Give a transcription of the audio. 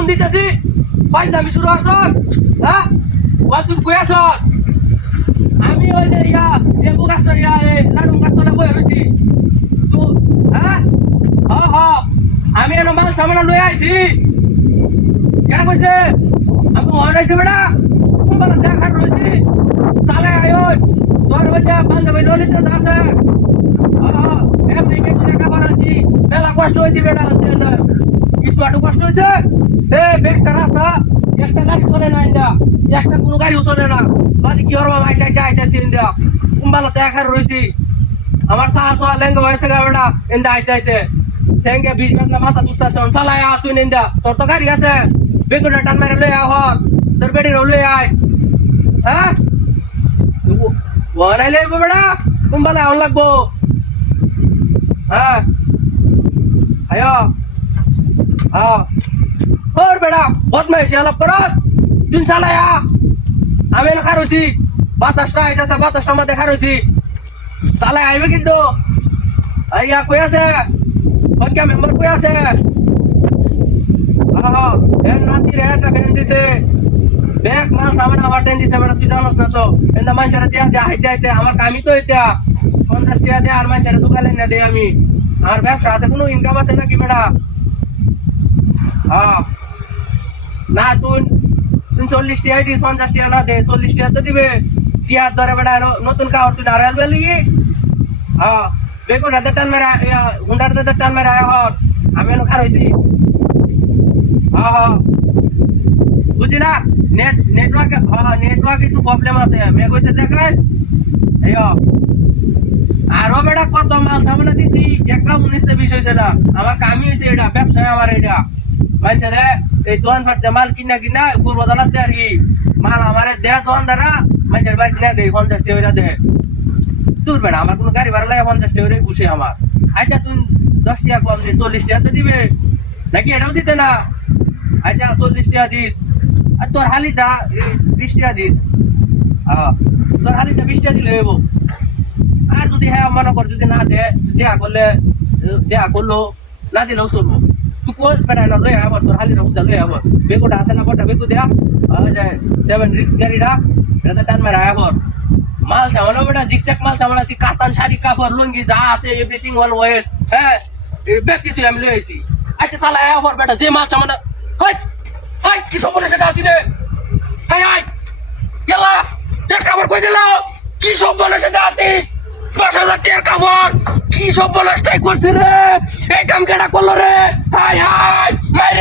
phone দিতেছি পাইজামি শুরু আছ হ্যাঁ তুই কই আছ আমি ওই যে লেবু গাছ লাডুম গাছটা বয়ে রয়েছি তুই হ্যাঁ আমি এনে মাল সামান লই আইছি কেন কইছে আমি অনাইছি বেটা তোমার দেখার রয়েছি চালে আয় তোর হচ্ছে পাঞ্জাবি ললিত আছে এক দিকে টাকা বাড়াচ্ছি মেলা কষ্ট হয়েছে বেটা একটু আটু কষ্ট হয়েছে ব্যাগটা রাস্তা একটা গাড়ি চলে না ইন্দা একটা কোনো গাড়িও চলে না বাদি কি হরবা আইতাছি ইন্দা কুম্বালা দেখার রয়েছি আমার সাহস লেঙ্গা হয়েছে গা বেটা ইন্দা আইতে ঠেঙ্গে বীজ গাছ না মাথা দুধ চালায় তুই নিন্দা তোর তো গাড়ি আছে বেগুনটা টান মেরে লই আহ তোর বেড়ি লই আয় হ্যাঁ ওনাই লইব বেটা কুম্বালা আউন লাগবো হ্যাঁ আয়ো ওর বেটা বদমাইশি আলাপ করস দিন চালায়া আমি না খারছি বাতাসটা আইতাছে বাতাসটা মধ্যে খারছি চালাই আইবে কিন্তু আইয়া কই আছে ওকে মেম্বার কই আছে এর নাতি রে একটা ফ্যান দিছে দেখ মাল সামনে আমার টেন দিছে বেটা তুই জানোস না তো এন্দা মানুষেরা দিয়া হাইতে আমার কামই তো এটা 50 টাকা দে আর মানুষেরা দোকানে না দে আমি আমার ব্যবসা আছে কোনো ইনকাম আছে নাকি বেটা না তুই 40 টাকা দিস 50 টাকা না দে 40 টাকা তো দিবে টিয়া ধরে বেটা নতুন কাপড় তুই নারায়ণ বেলি বেগুন হাতে টান মেরা হুন্ডার হাতে টান মেরা আমি এনে খার হয়েছি বুঝি না নেটওয়ার্ক একটু প্রবলেম আছে মেঘ হয়েছে দেখেন আরো বেটা কত মাল সামনে দিছি একটা 19-20 হয়েছে না আমার কামই হয়েছে এটা ব্যবসায় আমার এটা মানছে রে এই দোকান ফাটতে মাল কিনা পূর্ব জানাতে আর কি মাল আমার দেয়া দোকানদারা মানুষের বাড়ি কিনা দেয় 50 টাকা দে তোর বেটা আমার কোনো গাড়ি ভাড়া লাগে 50 টাকা বসে আমার আচ্ছা তুই 10 টাকা কম দিস 40 টাকা তো দিবে নাকি এটাও দিতে না আচ্ছা 40 টাকা দিস আর তোর হালিটা 20 টাকা দিস তোর হালিটা 20 টাকা দিলে হইব আর যদি হ্যাঁ মনে কর যদি না দেয়া করলো না দিলেও চলবো তুই কোচ বেটা না লই আবার তোর হালিটা উঠা লই আবার বেগুটা আছে না কটা বেগু দেয়া 7 রিক্স গাড়িটা এটা টান মেরা আবার মাল চাওয়ানো বেটা জিকচাক মাল চাওয়ানো আছে কাতান শাড়ি কাপড় লুঙ্গি যা আছে এভরিথিং অল ওয়েস হ্যাঁ ব্যাগ কিছু আমি লই আইছি আচ্ছা চালা আবার বেটা যে মাল চাওয়ানো হাই কি সব বলে সেটা আছি রে হাই গেলা এক কাপড় কই গেল কি সব বলে সেটা আছি 10,000 টাকার কাপড় কি সব বলে স্ট্রাইক করছে রে এই কাম কেডা করলো রে হাই মাইরে